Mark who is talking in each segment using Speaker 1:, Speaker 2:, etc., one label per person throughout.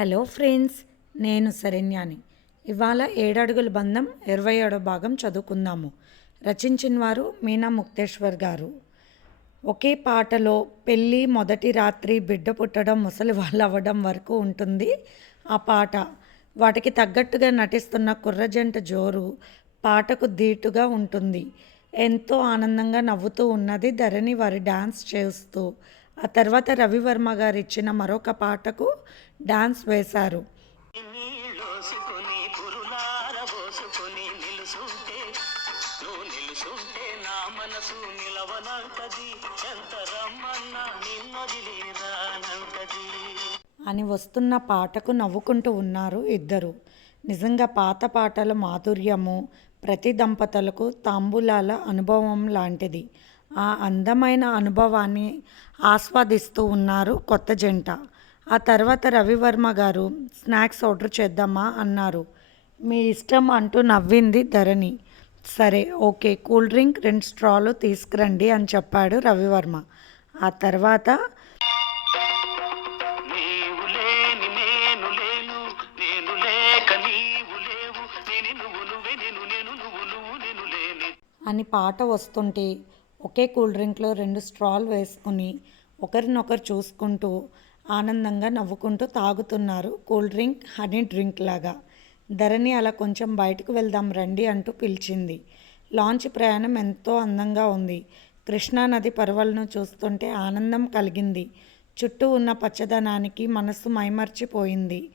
Speaker 1: Hello friends నేను శరణ్యాని. ఇవాళ ఏడడుగుల బంధం ఇరవై ఏడో భాగం చదువుకుందాము. రచించిన వారు మీనా ముక్తేశ్వర్ గారు. ఒకే పాటలో పెళ్ళి మొదటి రాత్రి బిడ్డ పుట్టడం ముసలి వాళ్ళు అవ్వడం వరకు ఉంటుంది ఆ పాట. వాటికి తగ్గట్టుగా నటిస్తున్న కుర్రజంట జోరు పాటకు ధీటుగా ఉంటుంది. ఎంతో ఆనందంగా నవ్వుతూ ఉన్నది ధరణి వారి డాన్స్ చేస్తూ. ఆ తర్వాత రవివర్మ గారు ఇచ్చిన మరొక పాటకు డాన్స్ వేశారు. అని వస్తున్న పాటకు నవ్వుకుంటూ ఉన్నారు ఇద్దరు. నిజంగా పాత పాటల మాధుర్యము ప్రతి దంపతులకు తాంబూలాల అనుభవం లాంటిది. ఆ అందమైన అనుభవాన్ని ఆస్వాదిస్తూ ఉన్నారు కొత్త జంట. ఆ తర్వాత రవివర్మ గారు స్నాక్స్ ఆర్డర్ చేద్దామా? అన్నారు. మీ ఇష్టం అంటూ నవ్వింది ధరణి. సరే ఓకే కూల్ డ్రింక్ రెండు స్ట్రాలు తీసుకురండి అని చెప్పాడు రవివర్మ. ఆ తర్వాత అని పాట వస్తుంటే ఒకే కూల్ డ్రింక్లో రెండు స్ట్రాలు వేసుకుని ఒకరినొకరు చూసుకుంటూ ఆనందంగా నవ్వుకుంటూ తాగుతున్నారు కూల్ డ్రింక్ హనీ డ్రింక్ లాగా. ధరణి అలా కొంచెం బయటకు వెళ్దాం రండి అంటూ పిలిచింది. లాంచ్ ప్రయాణం ఎంతో అందంగా ఉంది. కృష్ణానది పర్వలను చూస్తుంటే ఆనందం కలిగింది. చుట్టూ ఉన్న పచ్చదనానికి మనస్సు మైమర్చిపోయింది.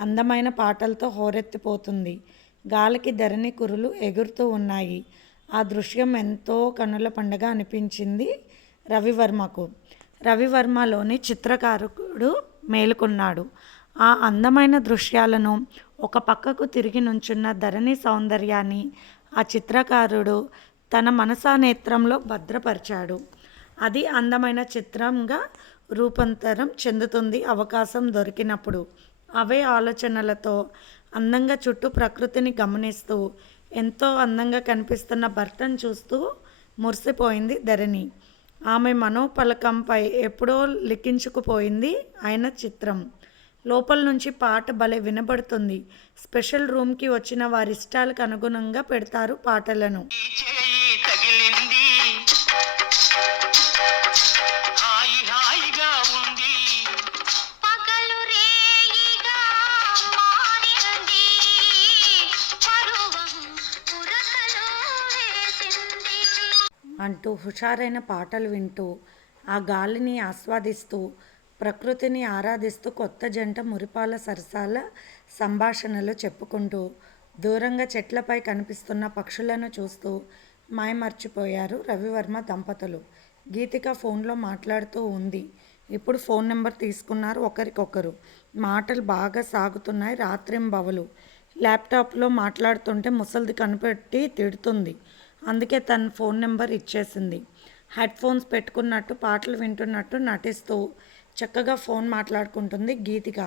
Speaker 1: అందమైన పాటలతో హోరెత్తిపోతుంది. గాలికి ధరణి కురులు ఎగురుతూ ఉన్నాయి. ఆ దృశ్యం ఎంతో కనుల పండగ అనిపించింది రవివర్మకు. రవివర్మలోని చిత్రకారుడు మేలుకున్నాడు. ఆ అందమైన దృశ్యాలను ఒక పక్కకు తిరిగి నుంచున్న ధరణి సౌందర్యాన్ని ఆ చిత్రకారుడు తన మనసా నేత్రంలో భద్రపరిచాడు. అది అందమైన చిత్రంగా రూపాంతరం చెందుతుంది అవకాశం దొరికినప్పుడు. అవే ఆలోచనలతో అందంగా చుట్టూ ప్రకృతిని గమనిస్తూ ఎంతో అందంగా కనిపిస్తున్న భర్తను చూస్తూ మురిసిపోయింది ధరణి. ఆమె మనోపలకంపై ఎప్పుడో లిఖించుకుపోయింది ఆయన చిత్రం. లోపల నుంచి పాట భలే వినబడుతుంది. స్పెషల్ రూమ్కి వచ్చిన వారి ఇష్టాలకు అనుగుణంగా పెడతారు పాటలను. అంటూ హుషారైన పాటలు వింటూ ఆ గాలిని ఆస్వాదిస్తూ ప్రకృతిని ఆరాధిస్తూ కొత్త జంట మురిపాల సరసాల సంభాషణలు చెప్పుకుంటూ దూరంగా చెట్లపై కనిపిస్తున్న పక్షులను చూస్తూ మాయమర్చిపోయారు రవివర్మ దంపతులు. గీతిక ఫోన్లో మాట్లాడుతూ ఉంది. ఇప్పుడు ఫోన్ నెంబర్ తీసుకున్నారు ఒకరికొకరు. మాటలు బాగా సాగుతున్నాయి రాత్రింబవలు. ల్యాప్టాప్లో మాట్లాడుతుంటే ముసలిది కనిపెట్టి తిడుతుంది. అందుకే తన ఫోన్ నెంబర్ ఇచ్చేసింది. హెడ్ ఫోన్స్ పెట్టుకున్నట్టు పాటలు వింటున్నట్టు నటిస్తూ చక్కగా ఫోన్ మాట్లాడుకుంటుంది గీతిక.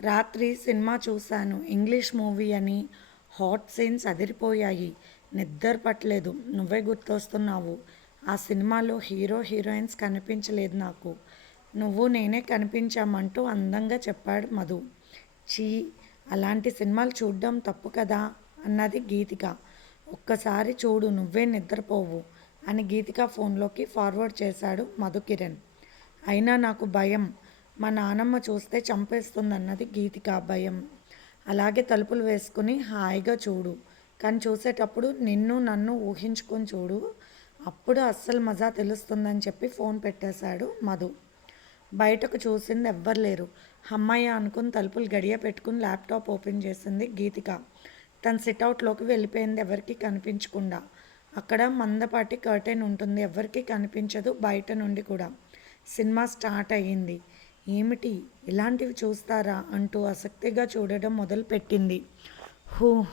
Speaker 1: రాత్రి సినిమా చూశాను. ఇంగ్లీష్ మూవీ అని హాట్ సీన్స్ అదిరిపోయాయి. నిద్ర పట్టలేదు నువ్వే గుర్తొస్తున్నావు. ఆ సినిమాలో హీరో హీరోయిన్స్ కనిపించలేదు నాకు. నువ్వు నేనే కనిపించామంటూ అందంగా చెప్పాడు మధు. చీ అలాంటి సినిమాలు చూడడం తప్పు కదా? అన్నది గీతిక. ఒక్కసారి చూడు నువ్వే నిద్రపోవు అని గీతిక ఫోన్లోకి ఫార్వర్డ్ చేశాడు మధుకిరణ్. అయినా నాకు భయం మా నానమ్మ చూస్తే చంపేస్తుందన్నది గీతిక భయం. అలాగే తలుపులు వేసుకుని హాయిగా చూడు. కానీ చూసేటప్పుడు నిన్ను నన్ను ఊహించుకొని చూడు. అప్పుడు అస్సలు మజా తెలుస్తుందని చెప్పి ఫోన్ పెట్టేశాడు మధు. బయటకు చూసింది ఎవ్వరు లేరు. అమ్మాయి అనుకుని తలుపులు గడియ పెట్టుకుని ల్యాప్టాప్ ఓపెన్ చేసింది గీతిక. తన సిట్అవుట్లోకి వెళ్ళిపోయింది ఎవరికి కనిపించకుండా. అక్కడ మందపాటి కర్టెన్ ఉంటుంది ఎవరికి కనిపించదు బయట నుండి కూడా. సినిమా స్టార్ట్ అయ్యింది. ఏమిటి ఇలాంటివి చూస్తారా అంటూ ఆసక్తిగా చూడడం మొదలుపెట్టింది. హూ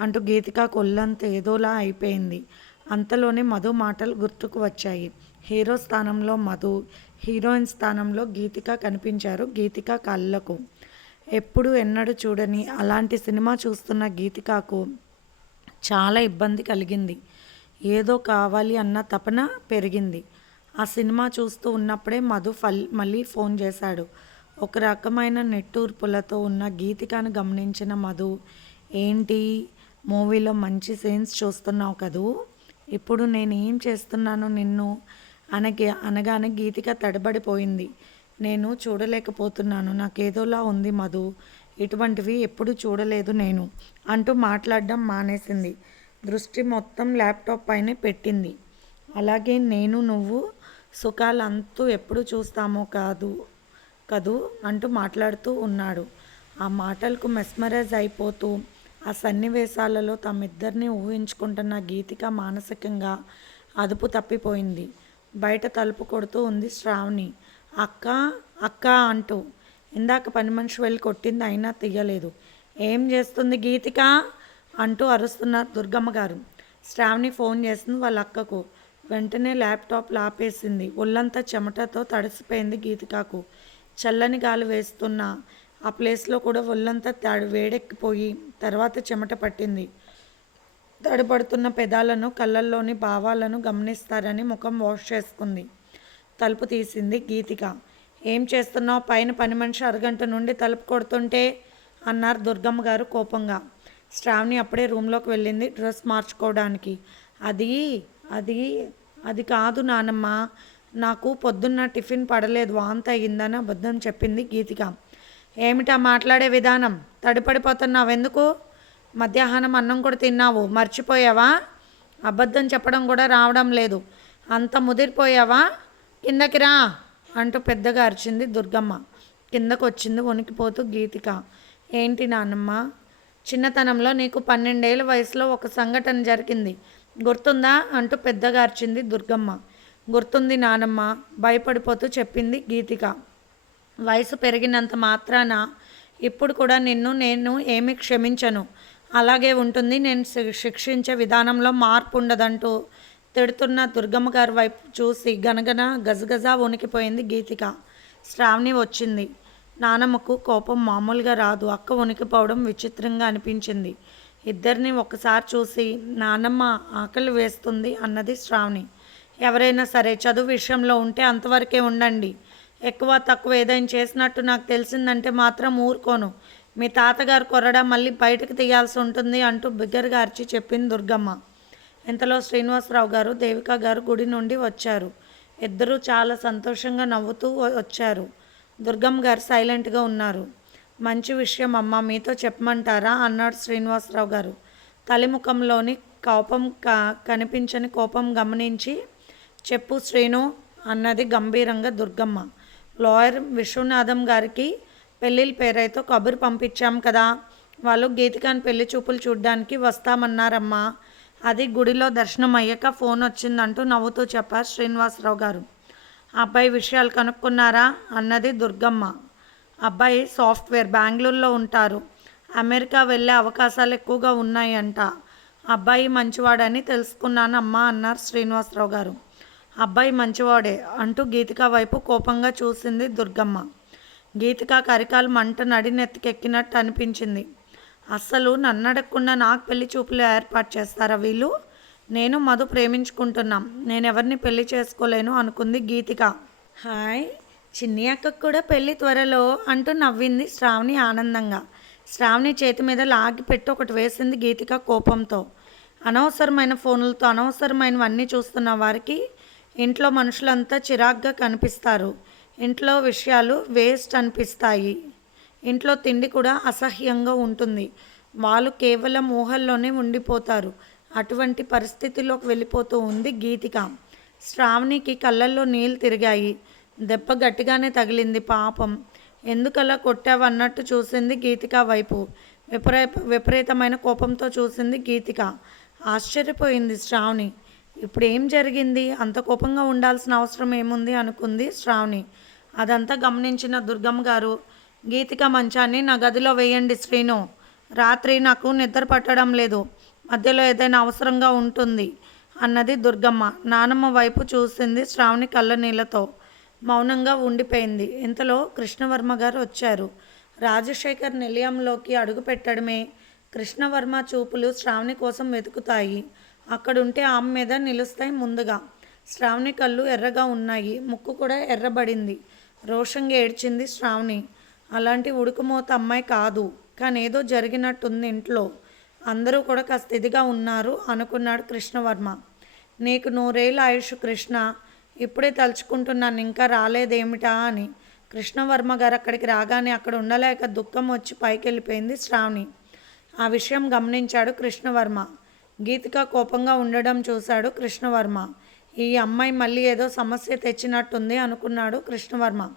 Speaker 1: అంటూ గీతిక కొల్లంత ఏదోలా అయిపోయింది. అంతలోనే మధు మాటలు గుర్తుకు వచ్చాయి. హీరో స్థానంలో మధు హీరోయిన్ స్థానంలో గీతిక కనిపించారు గీతిక కళ్ళకు. ఎప్పుడు ఎన్నడూ చూడని అలాంటి సినిమా చూస్తున్న గీతికాకు చాలా ఇబ్బంది కలిగింది. ఏదో కావాలి అన్న తపన పెరిగింది. ఆ సినిమా చూస్తూ ఉన్నప్పుడే మధు ఫల్ మళ్ళీ ఫోన్ చేశాడు. ఒక రకమైన నెట్టూర్పులతో ఉన్న గీతికాను గమనించిన మధు ఏంటి? మూవీలో మంచి సీన్స్ చూస్తున్నావు కదూ? ఇప్పుడు నేను ఏం చేస్తున్నాను నిన్ను? అనగే అనగానే గీతిక తడబడిపోయింది. నేను చూడలేకపోతున్నాను. నాకేదోలా ఉంది మధు. ఇటువంటివి ఎప్పుడు చూడలేదు నేను. అంటూ మాట్లాడడం మానేసింది. దృష్టి మొత్తం ల్యాప్టాప్ పైనే పెట్టింది. అలాగే నేను నువ్వు సుఖాలంతూ ఎప్పుడు చూస్తామో కాదు కదూ అంటూ మాట్లాడుతూ ఉన్నాడు. ఆ మాటలకు మెస్మరైజ్ అయిపోతూ ఆ సన్నివేశాలలో తమిద్దరిని ఊహించుకుంటున్న గీతిక మానసికంగా అదుపు తప్పిపోయింది. బయట తలుపు కొడుతూ ఉంది శ్రావణి. అక్క అక్క అంటూ. ఇందాక పని మనిషి వెళ్ళి కొట్టింది అయినా తీయలేదు. ఏం చేస్తుంది గీతిక? అంటూ అరుస్తున్నారు దుర్గమ్మ గారు. శ్రావణి ఫోన్ చేస్తుంది వాళ్ళ అక్కకు. వెంటనే ల్యాప్టాప్ లాపేసింది. ఒళ్ళంతా చెమటతో తడిసిపోయింది గీతికాకు. చల్లని గాలి వేస్తున్న. ఆ ప్లేస్లో కూడా ఒళ్ళంతా తడి వేడెక్కిపోయి తర్వాత చెమట పట్టింది. తడిపడుతున్న పెదాలను కళ్ళల్లోని భావాలను గమనిస్తారని ముఖం వాష్ చేసుకుంది. తలుపు తీసింది గీతిక. ఏం చేస్తున్నావు? పైన పని మనిషి అరగంట నుండి తలుపు కొడుతుంటే అన్నారు దుర్గమ్మ గారు కోపంగా. శ్రావణి అప్పుడే రూమ్లోకి వెళ్ళింది డ్రెస్ మార్చుకోవడానికి. అది అది అది కాదు నానమ్మ. నాకు పొద్దున్న టిఫిన్ పడలేదు వాంత అయ్యిందని అబద్ధం చెప్పింది గీతిక. ఏమిటా మాట్లాడే విధానం? తడిపడిపోతున్నావు ఎందుకు? మధ్యాహ్నం అన్నం కూడా తిన్నావు మర్చిపోయావా? అబద్ధం చెప్పడం కూడా రావడం లేదు. అంత ముదిరిపోయావా? కిందకి రా అంటూ పెద్దగా అరిచింది దుర్గమ్మ. కిందకు వచ్చింది వణికిపోతూ గీతిక. ఏంటి నాన్నమ్మ చిన్నతనంలో నీకు పన్నెండేళ్ళ వయసులో ఒక సంఘటన జరిగింది. గుర్తుందా? అంటూ పెద్దగా అరిచింది దుర్గమ్మ. గుర్తుంది నానమ్మ భయపడిపోతూ చెప్పింది గీతిక. వయసు పెరిగినంత మాత్రాన ఇప్పుడు కూడా నిన్ను నేను ఏమి క్షమించను. అలాగే ఉంటుంది నేను శి- శిక్షించే విధానంలో మార్పు ఉండదంటూ తిడుతున్న దుర్గమ్మ గారి వైపు చూసి గనగన గజగజ వణికిపోయింది గీతిక. శ్రావణి వచ్చింది. నానమ్మకు కోపం మామూలుగా రాదు. అక్క వణికిపోవడం విచిత్రంగా అనిపించింది. ఇద్దరిని ఒకసారి చూసి నానమ్మ ఆకలి వేస్తుంది అన్నది శ్రావణి. ఎవరైనా సరే చదువు విషయంలో ఉంటే అంతవరకే ఉండండి. ఎక్కువ తక్కువ ఏదైనా చేసినట్టు నాకు తెలిసిందంటే మాత్రం ఊరుకోను. మీ తాతగారు కొరడా మళ్ళీ బయటకు తీయాల్సి ఉంటుంది అంటూ బిగ్గరగా అరిచి చెప్పింది దుర్గమ్మ. ఇంతలో శ్రీనివాసరావు గారు దేవిక గారు గుడి నుండి వచ్చారు. ఇద్దరూ చాలా సంతోషంగా నవ్వుతూ వచ్చారు. దుర్గమ్మ గారు సైలెంట్గా ఉన్నారు. మంచి విషయం అమ్మ మీతో చెప్పమంటారా? అన్నాడు శ్రీనివాసరావు గారు. తలిముఖంలోని కోపం క కనిపించని కోపం గమనించి చెప్పు శ్రీను అన్నది గంభీరంగా దుర్గమ్మ. లాయర్ విశ్వనాథం గారికి పెళ్ళిళ్ళ పేరైతో కబురు పంపించాం కదా. వాళ్ళు గీతికాని పెళ్ళి చూపులు చూడ్డానికి వస్తామన్నారమ్మా. అది గుడిలో దర్శనం అయ్యాక ఫోన్ వచ్చిందంటూ నవ్వుతూ చెప్పారు శ్రీనివాసరావు గారు. అబ్బాయి విషయాలు కనుక్కున్నారా? అన్నది దుర్గమ్మ. అబ్బాయి సాఫ్ట్వేర్ బెంగళూరులో ఉంటారు. అమెరికా వెళ్ళే అవకాశాలు ఎక్కువగా ఉన్నాయంట. అబ్బాయి మంచివాడని తెలుసుకున్నాను అమ్మా అన్నారు శ్రీనివాసరావు గారు. అబ్బాయి మంచివాడే అంటూ గీతిక వైపు కోపంగా చూసింది దుర్గమ్మ. గీతిక కరికాలు మంట నడినెత్తికెక్కినట్టు అనిపించింది. అస్సలు నన్ను అడగకుండా నాకు పెళ్ళి చూపులు ఏర్పాటు చేస్తారా వీళ్ళు? నేను మధు ప్రేమించుకుంటున్నాం. నేను ఎవరిని పెళ్ళి చేసుకోలేను అనుకుంది గీతిక. హాయ్ చిన్ని అక్కకు కూడా పెళ్ళి త్వరలో అంటూ నవ్వింది శ్రావణి ఆనందంగా. శ్రావణి చేతి మీద లాగి పెట్టి ఒకటి వేసింది గీతిక కోపంతో. అనవసరమైన ఫోన్లతో అనవసరమైనవన్నీ చూస్తున్న వారికి ఇంట్లో మనుషులంతా చిరాగ్గా కనిపిస్తారు. ఇంట్లో విషయాలు వేస్ట్ అనిపిస్తాయి. ఇంట్లో తిండి కూడా అసహ్యంగా ఉంటుంది. వాళ్ళు కేవలం ఊహల్లోనే ఉండిపోతారు. అటువంటి పరిస్థితిలోకి వెళ్ళిపోతూ ఉంది గీతిక. శ్రావణికి కళ్ళల్లో నీళ్ళు తిరిగాయి. దెబ్బ గట్టిగానే తగిలింది పాపం. ఎందుకలా కొట్టావన్నట్టు చూసింది గీతిక వైపు. విపరీ విపరీతమైన కోపంతో చూసింది గీతిక. ఆశ్చర్యపోయింది శ్రావణి. ఇప్పుడు ఏం జరిగింది? అంత కోపంగా ఉండాల్సిన అవసరం ఏముంది? అనుకుంది శ్రావణి. అదంతా గమనించిన దుర్గమ్మ గారు గీతిక మంచాన్ని నా గదిలో వేయండి శ్రీను. రాత్రి నాకు నిద్ర పట్టడం లేదు. మధ్యలో ఏదైనా అవసరంగా ఉంటుంది అన్నది దుర్గమ్మ. నానమ్మ వైపు చూసింది శ్రావణి కళ్ళనీళ్ళతో మౌనంగా ఉండిపోయింది. ఇంతలో కృష్ణవర్మ గారు వచ్చారు. రాజశేఖర్ నిలయంలోకి అడుగుపెట్టడమే కృష్ణవర్మ చూపులు శ్రావణి కోసం వెతుకుతాయి. అక్కడుంటే ఆమె మీద నిలుస్తాయి ముందుగా. శ్రావణి కళ్ళు ఎర్రగా ఉన్నాయి. ముక్కు కూడా ఎర్రబడింది. రోషంగా ఏడ్చింది శ్రావణి. అలాంటి ఉడుకుమోత అమ్మాయి కాదు. కానీ ఏదో జరిగినట్టుంది ఇంట్లో. అందరూ కూడా కాస్త ఇదిగా ఉన్నారు అనుకున్నాడు కృష్ణవర్మ. నీకు నూరేళ్ళ ఆయుష్ కృష్ణ. ఇప్పుడే తలుచుకుంటున్నాను ఇంకా రాలేదేమిటా అని. కృష్ణవర్మ గారు అక్కడికి రాగానే అక్కడ ఉండలేక దుఃఖం వచ్చి పైకి వెళ్ళిపోయింది శ్రావణి. ఆ విషయం గమనించాడు కృష్ణవర్మ. గీతిక కోపంగా ఉండడం చూశాడు కృష్ణవర్మ. ఈ అమ్మాయి మళ్ళీ ఏదో సమస్య తెచ్చినట్టుంది అనుకున్నాడు కృష్ణవర్మ.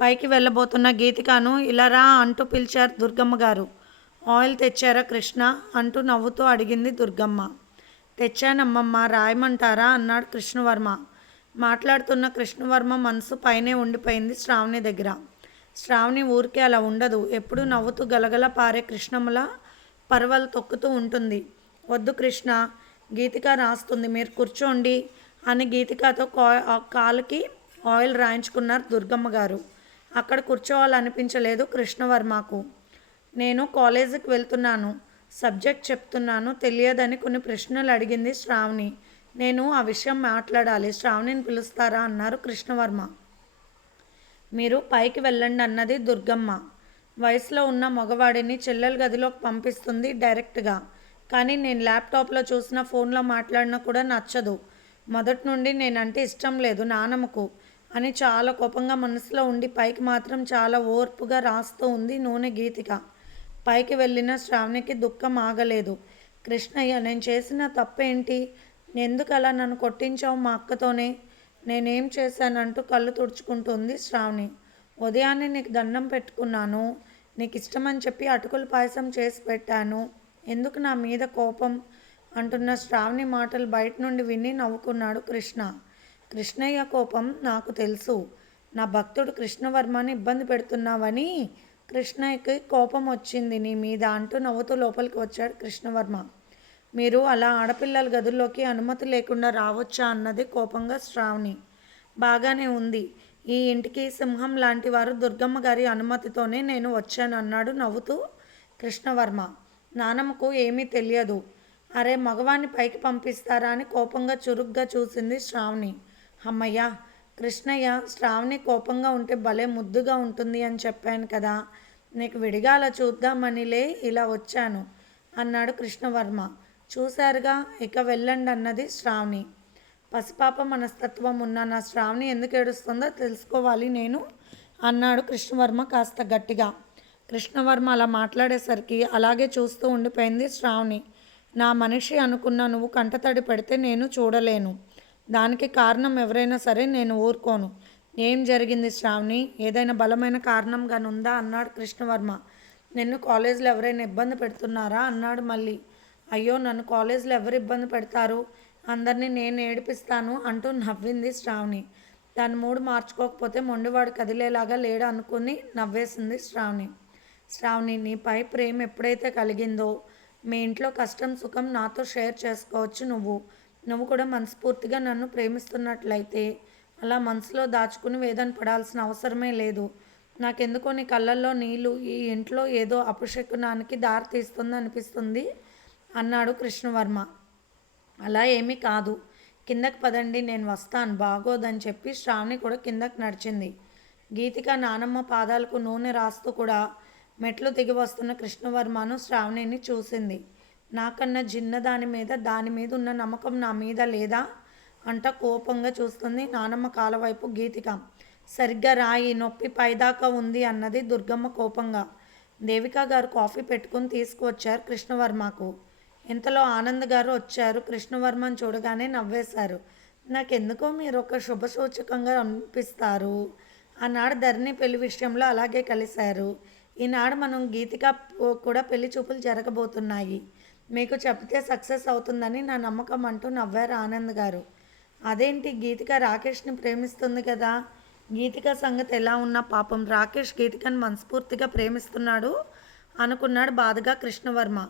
Speaker 1: పైకి వెళ్ళబోతున్న గీతికను ఇలా రా అంటూ పిలిచారు దుర్గమ్మ గారు. ఆయిల్ తెచ్చారా కృష్ణ? అంటూ నవ్వుతూ అడిగింది దుర్గమ్మ. తెచ్చానమ్మమ్మ రాయమంటారా? అన్నాడు కృష్ణవర్మ. మాట్లాడుతున్న కృష్ణవర్మ మనసు పైనే ఉండిపోయింది శ్రావణి దగ్గర. శ్రావణి ఊరికే అలా ఉండదు. ఎప్పుడూ నవ్వుతూ గలగల పారే కృష్ణముల పర్వలు తొక్కుతూ ఉంటుంది. వద్దు కృష్ణ గీతిక రాస్తుంది. మీరు కూర్చోండి అని గీతికతో కా కాలుకి ఆయిల్ రాయించుకున్నారు దుర్గమ్మ గారు. అక్కడ కూర్చోవాలనిపించలేదు కృష్ణవర్మకు. నేను కాలేజీకి వెళ్తున్నాను. సబ్జెక్ట్ చెప్తున్నాను. తెలియదని కొన్ని ప్రశ్నలు అడిగింది శ్రావణి. నేను ఆ విషయం మాట్లాడాలి. శ్రావణిని పిలుస్తారా అన్నారు కృష్ణవర్మ. మీరు పైకి వెళ్ళండి అన్నది దుర్గమ్మ. వయసులో ఉన్న మగవాడిని చెల్లెల గదిలోకి పంపిస్తుంది డైరెక్ట్గా. కానీ నేను ల్యాప్టాప్లో చూసిన ఫోన్లో మాట్లాడినా కూడా నచ్చదు. మొదటి నుండి నేనంటే ఇష్టం లేదు నానమ్మకు. అని చాలా కోపంగా మనసులో ఉండి పైకి మాత్రం చాలా ఓర్పుగా రాస్తూ ఉంది నూనె గీతిక. పైకి వెళ్ళిన శ్రావణికి దుఃఖం ఆగలేదు. కృష్ణయ్య నేను చేసిన తప్పేంటి? ఎందుకు అలా నన్ను కొట్టించావు మా అక్కతోనే? నేనేం చేశానంటూ కళ్ళు తుడుచుకుంటుంది శ్రావణి. ఉదయాన్నే నీకు దండం పెట్టుకున్నాను. నీకు ఇష్టమని చెప్పి అటుకుల పాయసం చేసి పెట్టాను. ఎందుకు నా మీద కోపం? అంటున్న శ్రావణి మాటలు బయట నుండి విని నవ్వుకున్నాడు కృష్ణ. కృష్ణయ్య కోపం నాకు తెలుసు. నా భక్తుడు కృష్ణవర్మని ఇబ్బంది పెడుతున్నావని కృష్ణయ్యకి కోపం వచ్చింది. నీ మీద అంటూ నవ్వుతూ లోపలికి వచ్చాడు కృష్ణవర్మ. మీరు అలా ఆడపిల్లల గదుల్లోకి అనుమతి లేకుండా రావచ్చా అన్నది కోపంగా శ్రావణి బాగానే ఉంది. ఈ ఇంటికి సింహం లాంటి వారు దుర్గమ్మ గారి అనుమతితోనే నేను వచ్చాను అన్నాడు నవ్వుతూ కృష్ణవర్మ. నానమ్మకు ఏమీ తెలియదు. అరే మగవాణ్ణి పైకి పంపిస్తారా అని కోపంగా చురుగ్గా చూసింది శ్రావణి. అమ్మయ్య కృష్ణయ్య శ్రావణి కోపంగా ఉంటే భలే ముద్దుగా ఉంటుంది అని చెప్పాను కదా. నీకు విడిగా అలా చూద్దామనిలే ఇలా వచ్చాను అన్నాడు కృష్ణవర్మ. చూశారుగా ఇక వెళ్ళండి అన్నది శ్రావణి. పసిపాప మనస్తత్వం ఉన్న నా శ్రావణి ఎందుకు ఏడుస్తుందో తెలుసుకోవాలి నేను అన్నాడు కృష్ణవర్మ కాస్త గట్టిగా. కృష్ణవర్మ అలా మాట్లాడేసరికి అలాగే చూస్తూ ఉండిపోయింది శ్రావణి. నా మనిషి అనుకున్న నువ్వు కంటతడి పెడితే నేను చూడలేను. దానికి కారణం ఎవరైనా సరే నేను ఊరుకోను. ఏం జరిగింది శ్రావణి? ఏదైనా బలమైన కారణంగా ఉందా అన్నాడు కృష్ణవర్మ. నిన్ను కాలేజీలో ఎవరైనా ఇబ్బంది పెడుతున్నారా? అన్నాడు మళ్ళీ. అయ్యో నన్ను కాలేజీలో ఎవరు ఇబ్బంది పెడతారు? అందరినీ నేను ఏడిపిస్తాను అంటూ నవ్వింది శ్రావణి. దాని మూడు మార్చుకోకపోతే మొండివాడు కదిలేలాగా లేడు అనుకుని నవ్వేసింది శ్రావణి. శ్రావణి నీపై ప్రేమ ఎప్పుడైతే కలిగిందో మీ ఇంట్లో కష్టం సుఖం నాతో షేర్ చేసుకోవచ్చు నువ్వు. నువ్వు కూడా మనస్ఫూర్తిగా నన్ను ప్రేమిస్తున్నట్లయితే అలా మనసులో దాచుకుని వేదన పడాల్సిన అవసరమే లేదు. నాకెందుకో నీ కళ్ళల్లో నీళ్ళు ఈ ఇంట్లో ఏదో అపశకునానికి దారి తీస్తుంది అనిపిస్తుంది అన్నాడు కృష్ణవర్మ. అలా ఏమీ కాదు. కిందకి పదండి నేను వస్తాను. బాగోదని చెప్పి శ్రావణి కూడా కిందకి నడిచింది. గీతిక నానమ్మ పాదాలకు నూనె రాస్తూ కూడా మెట్లు దిగి వస్తున్న కృష్ణవర్మను శ్రావణిని చూసింది. నాకన్నా చిన్న దాని మీద దాని మీద ఉన్న నమ్మకం నా మీద లేదా? అంట కోపంగా చూస్తుంది నానమ్మ కాల వైపు గీతిక. సరిగ్గా రాయి నొప్పి పైదాకా ఉంది అన్నది దుర్గమ్మ కోపంగా. దేవిక గారు కాఫీ పెట్టుకుని తీసుకువచ్చారు కృష్ణవర్మకు. ఇంతలో ఆనంద్ గారు వచ్చారు. కృష్ణవర్మని చూడగానే నవ్వేశారు. నాకెందుకో మీరు ఒక శుభ సూచకంగా అనిపిస్తారు ఆనాడు ధరణి పెళ్ళి విషయంలో అలాగే కలిశారు. ఈనాడు మనం గీతిక కూడా పెళ్ళి చూపులు జరగబోతున్నాయి. మీకు చెప్తే సక్సెస్ అవుతుందని నా నమ్మకం అంటూ నవ్వారు ఆనంద్ గారు. అదేంటి? గీతిక రాకేష్ని ప్రేమిస్తుంది కదా. గీతిక సంగతి ఎలా ఉన్నా పాపం రాకేష్ గీతికను మనస్ఫూర్తిగా ప్రేమిస్తున్నాడు అనుకున్నాడు బాధగా కృష్ణవర్మ.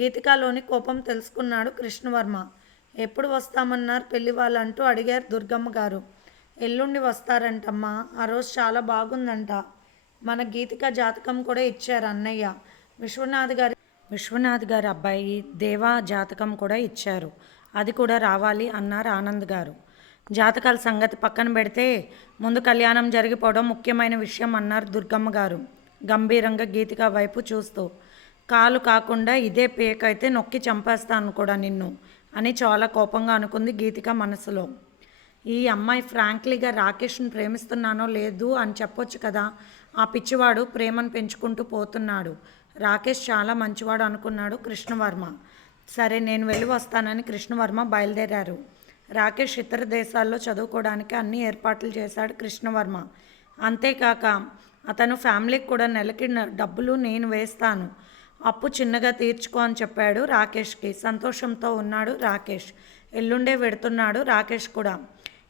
Speaker 1: గీతికలోని కోపం తెలుసుకున్నాడు కృష్ణవర్మ. ఎప్పుడు వస్తామన్నారు పెళ్ళి వాళ్ళంటూ అడిగారు దుర్గమ్మ గారు. ఎల్లుండి వస్తారంటమ్మా. ఆ రోజు చాలా బాగుందంట. మన గీతిక జాతకం కూడా ఇచ్చారు అన్నయ్య. విశ్వనాథ్ గారి విశ్వనాథ్ గారి అబ్బాయి దేవా జాతకం కూడా ఇచ్చారు. అది కూడా రావాలి అన్నారు ఆనంద్ గారు. జాతకాల సంగతి పక్కన పెడితే ముందు కళ్యాణం జరిగిపోవడం ముఖ్యమైన విషయం అన్నారు దుర్గమ్మ గారు. గంభీరంగా గీతిక వైపు చూస్తూ కాలు కాకుండా ఇదే పేకైతే నొక్కి చంపేస్తాను కూడా నిన్ను అని చాలా కోపంగా అనుకుంది గీతిక మనసులో. ఈ అమ్మాయి ఫ్రాంక్లీగా రాకేష్ను ప్రేమిస్తున్నానో లేదు అని చెప్పొచ్చు కదా. ఆ పిచ్చివాడు ప్రేమను పెంచుకుంటూ పోతున్నాడు. రాకేష్ చాలా మంచివాడు అనుకున్నాడు కృష్ణవర్మ. సరే నేను వెళ్ళి వస్తానని కృష్ణవర్మ బయలుదేరారు. రాకేష్ ఇతర దేశాల్లో చదువుకోవడానికి అన్ని ఏర్పాట్లు చేశాడు కృష్ణవర్మ. అంతేకాక అతను ఫ్యామిలీకి కూడా నెలకి డబ్బులు నేను వేస్తాను. అప్పు చిన్నగా తీర్చుకో అని చెప్పాడు రాకేష్కి. సంతోషంతో ఉన్నాడు రాకేష్. ఎల్లుండే వెడుతున్నాడు రాకేష్ కూడా.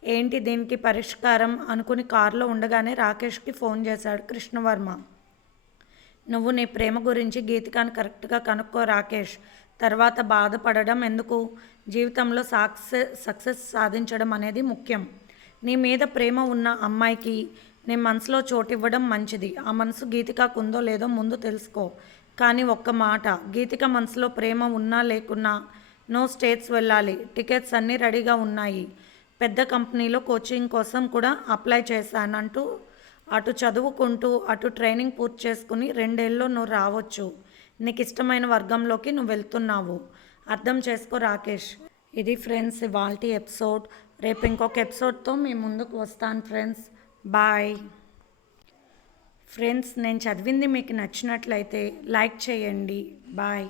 Speaker 1: ఏంటి దీనికి పరిష్కారం? అనుకుని కారులో ఉండగానే రాకేష్కి ఫోన్ చేశాడు కృష్ణవర్మ. నువ్వు నీ ప్రేమ గురించి గీతికాని కరెక్ట్గా కనుక్కో రాకేష్. తర్వాత బాధపడడం ఎందుకు? జీవితంలో సక్సెస్ సక్సెస్ సాధించడం అనేది ముఖ్యం. నీ మీద ప్రేమ ఉన్న అమ్మాయికి నీ మనసులో చోటు ఇవ్వడం మంచిది. ఆ మనసు గీతికాకు ఉందో లేదో ముందు తెలుసుకో. కానీ ఒక్క మాట గీతిక మనసులో ప్రేమ ఉన్నా లేకున్నా నో స్టేట్స్ వెళ్ళాలి. టికెట్స్ అన్నీ రెడీగా ఉన్నాయి. పెద్ద కంపెనీలో కోచింగ్ కోసం కూడా అప్లై చేశానంటూ అటు చదువుకుంటూ అటు ట్రైనింగ్ పూర్తి చేసుకుని రెండేళ్ళలో నువ్వు రావచ్చు. నీకు ఇష్టమైన వర్గంలోకి నువ్వు వెళ్తున్నావు. అర్థం చేసుకో రాకేష్. ఇది ఫ్రెండ్స్ ఇవాల్టి ఎపిసోడ్. రేపు ఇంకొక ఎపిసోడ్తో మీ ముందుకు వస్తాను ఫ్రెండ్స్. బాయ్. ఫ్రెండ్స్ నేను చదివింది మీకు నచ్చినట్లయితే లైక్ చేయండి. బాయ్.